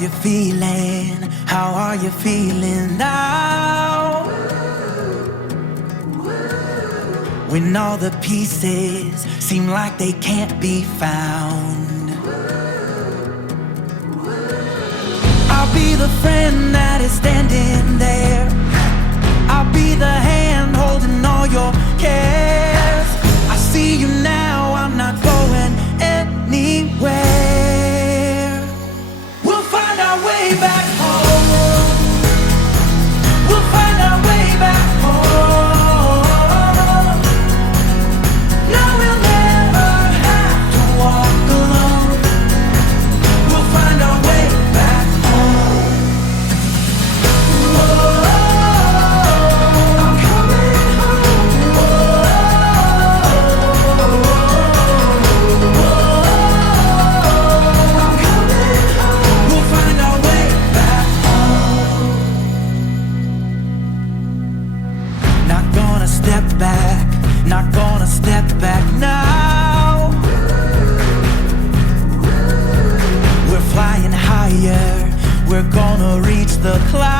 you feeling? How are you feeling now? When all the pieces seem like they can't be found, I'll be the friend that is standing there. I'll be the hand holding all your cares. I see you now, I'm not going anywhere. We'll find our way back home. We'll find our way back home. No, we'll never have to walk alone. We'll find our way back home. I'm coming home. I'm coming home. We'll find our way back home. Not gonna step back, not gonna step back now. We're flying higher, we're gonna reach the clouds.